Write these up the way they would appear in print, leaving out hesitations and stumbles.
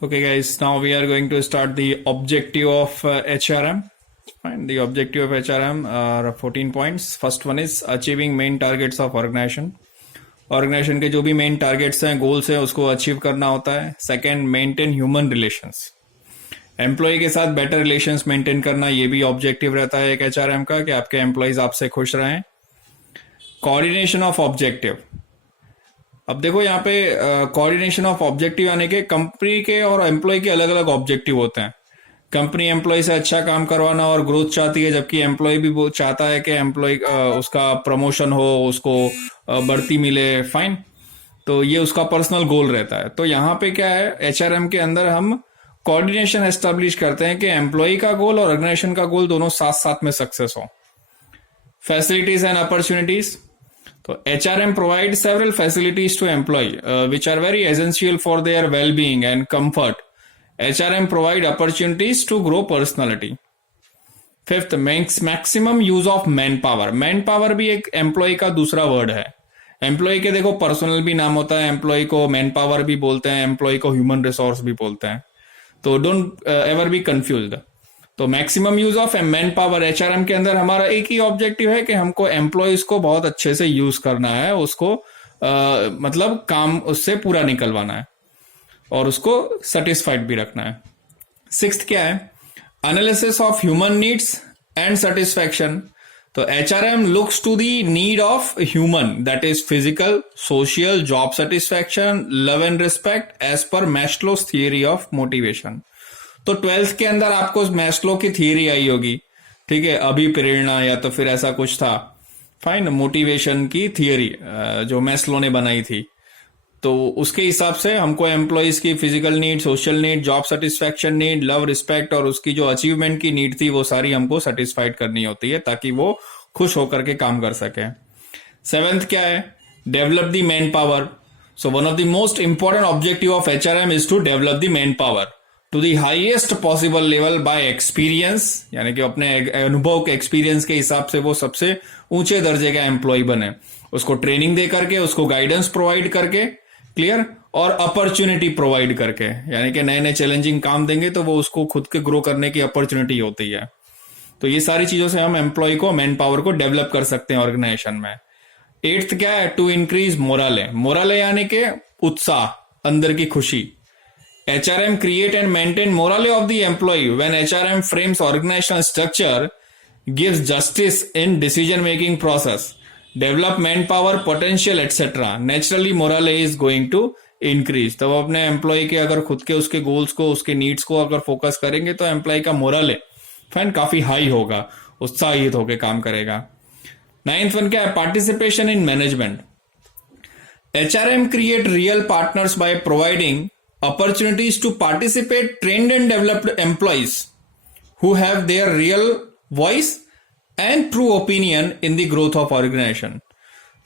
Okay, guys, now we are going to start the objective of HRM. Fine, the objective of HRM are 14 points. First one is achieving main targets of organization. Organization के जो भी main targets हैं, goals हैं, उसको achieve करना होता है. Second, maintain human relations. Employ के साथ बेटर रिलेशंस मेंटेन करना, ये भी ऑब्जेक्टिव रहता है एक एचआरएम का, कि आपके एम्प्लॉयज आपसे खुश रहें. Coordination of objective. अब देखो यहाँ पे कोऑर्डिनेशन ऑफ ऑब्जेक्टिव यानी कि कंपनी के और एम्प्लॉय के अलग अलग ऑब्जेक्टिव होते हैं. कंपनी एम्प्लॉय से अच्छा काम करवाना और ग्रोथ चाहती है, जबकि एम्प्लॉय भी वो चाहता है कि एम्प्लॉय उसका प्रमोशन हो, उसको बढ़ती मिले. फाइन, तो ये उसका पर्सनल गोल रहता है. तो यहाँ पे क्या है, एचआरएम के अंदर हम कोऑर्डिनेशन एस्टेब्लिश करते हैं कि एम्प्लॉय का गोल और ऑर्गेनाइजेशन का गोल दोनों साथ साथ में सक्सेस हो. Facilities and opportunities. तो HRM provide several facilities to employ which are very essential for their well being and comfort. HRM provide opportunities to grow personality. Fifth, maximum use of man power. Man power भी एक employ का दूसरा word है. Employ के देखो personal भी नाम होता है, एम्प्लॉय को मैन पावर भी बोलते हैं, एम्प्लॉय को ह्यूमन रिसोर्स भी बोलते हैं. तो डोंट एवर बी कंफ्यूज्ड. तो maximum use of man power HRM के अंदर हमारा एक ही ऑब्जेक्टिव है कि हमको एम्प्लॉयज को बहुत अच्छे से यूज करना है, उसको मतलब काम उससे पूरा निकलवाना है और उसको सेटिस्फाइड भी रखना है. सिक्स्थ क्या है, analysis of human needs and satisfaction. तो HRM looks to the need of human, that is physical, social, job satisfaction, love and respect as per Maslow's theory of motivation. तो 12th के अंदर आपको मैस्लो की theory आई होगी, ठीक है, अभिप्रेरणा या तो फिर ऐसा कुछ था. फाइन, मोटिवेशन की थियरी जो मैस्लो ने बनाई थी. तो उसके हिसाब से हमको एम्प्लॉयज की physical need, social need, job satisfaction need, love, respect और उसकी जो अचीवमेंट की नीड थी वो सारी हमको सेटिस्फाइड करनी होती है ताकि वो खुश होकर के काम कर सके. 7th क्या है, develop the man power. So one of the most important objective of HRM is to develop the man power to the highest possible level by experience, यानी कि अपने अनुभव के एक्सपीरियंस के हिसाब से वो सबसे ऊंचे दर्जे का एम्प्लॉय बने. उसको ट्रेनिंग दे करके, उसको गाइडेंस प्रोवाइड करके, क्लियर, और अपॉर्चुनिटी प्रोवाइड करके, यानी कि नए नए चैलेंजिंग काम देंगे तो वो उसको खुद के ग्रो करने की अपॉर्चुनिटी होती है. तो ये सारी चीजों से हम एम्प्लॉय को, मैन पावर को डेवलप कर सकते हैं ऑर्गेनाइजेशन में. 8th क्या है, टू इंक्रीज मोराले. मोराले यानी कि उत्साह, अंदर की खुशी. HRM create and maintain morale of the employ when HRM frames organisational structure, gives justice in decision making process, develop man power potential etcetera, naturally moral is going to increase. तो वो अपने employ के अगर खुद के उसके goals को, उसके नीड्स को अगर फोकस करेंगे तो एम्प्लॉय का मोरल फाइन काफी हाई होगा, उत्साहित होकर काम करेगा. 9th वन क्या है, participation in management. HRM create real partners by providing opportunities to participate trained and developed employees who have their real voice and true opinion in the growth of organization.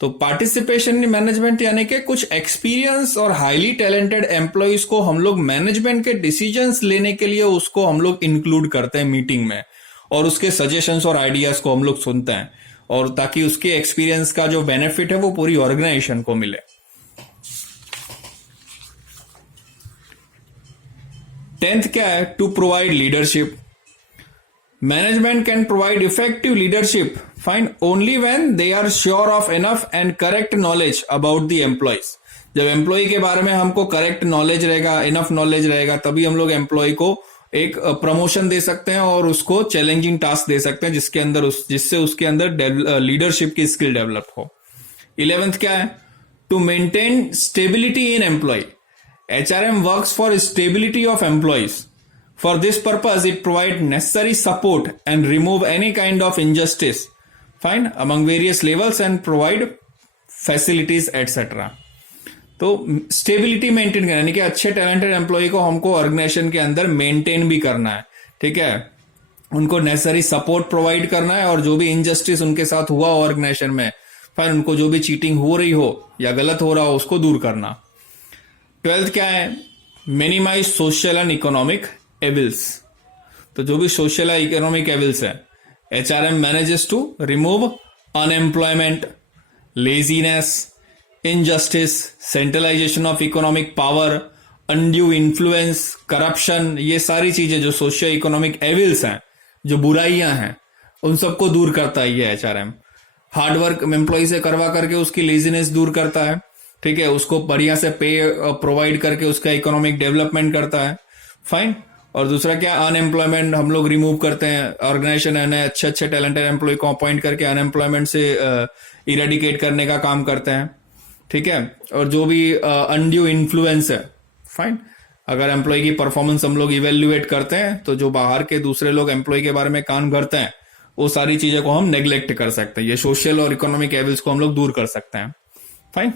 तो participation in management यानी कि कुछ experience और highly talented employees को हम लोग management के decisions लेने के लिए उसको हम लोग इंक्लूड करते हैं मीटिंग में, और उसके सजेशंस और आइडियाज को हम लोग सुनते हैं, और ताकि उसके एक्सपीरियंस का जो बेनिफिट है वो पूरी ऑर्गेनाइजेशन को मिले. 10th क्या है, to provide leadership. Management can provide effective leadership, fine, only when they are sure of enough and correct knowledge about the employees. जब एम्प्लॉय के बारे में हमको करेक्ट नॉलेज रहेगा, इनफ नॉलेज रहेगा, तभी हम लोग एम्प्लॉय को एक प्रमोशन दे सकते हैं और उसको चैलेंजिंग टास्क दे सकते हैं जिससे उसके अंदर लीडरशिप की स्किल डेवलप हो. 11th क्या है, to maintain stability in employ. HRM works for stability of employees. For this purpose, it provides necessary support and remove any kind of injustice, fine, among various levels and provide facilities etc. तो stability maintain करना यानी कि अच्छे talented employ को हमको organisation के अंदर maintain भी करना है, ठीक है, उनको नेसेसरी सपोर्ट प्रोवाइड करना है, और जो भी इनजस्टिस उनके साथ हुआ ऑर्गेनाइजेशन में, फाइन, उनको जो भी चीटिंग हो रही हो या गलत हो रहा हो उसको दूर करना. 12th क्या है, minimize social and economic evils. तो जो भी सोशल या इकोनॉमिक एविल्स है, HRM manages to remove unemployment, laziness, injustice, centralization of economic power, undue influence, corruption, ये सारी चीजें जो सोशियो इकोनॉमिक एविल्स हैं, जो बुराइयां हैं, उन सबको दूर करता है ये एचआरएम। हार्ड वर्क एम्प्लॉय से करवा करके उसकी लेजीनेस दूर करता है, ठीक है, उसको बढ़िया से पे प्रोवाइड करके उसका इकोनॉमिक डेवलपमेंट करता है, फाइन। और दूसरा क्या, अनएम्प्लॉयमेंट हम लोग रिमूव करते हैं, ऑर्गेनाइजेशन है अच्छे अच्छे टैलेंटेड एम्प्लॉय को अपॉइंट करके अनएम्प्लॉयमेंट से इरेडिकेट करने का काम करते हैं, ठीक है। और जो भी अनड्यू इन्फ्लुएंस है, फाइन, अगर एम्प्लॉय की परफॉर्मेंस हम लोग इवेल्युएट करते हैं तो जो बाहर के दूसरे लोग एम्प्लॉय के बारे में कान करते हैं, वो सारी चीजें को हम नेग्लेक्ट कर सकते हैं। ये सोशल और इकोनॉमिक एविल्स को हम लोग दूर कर सकते हैं, फाइन।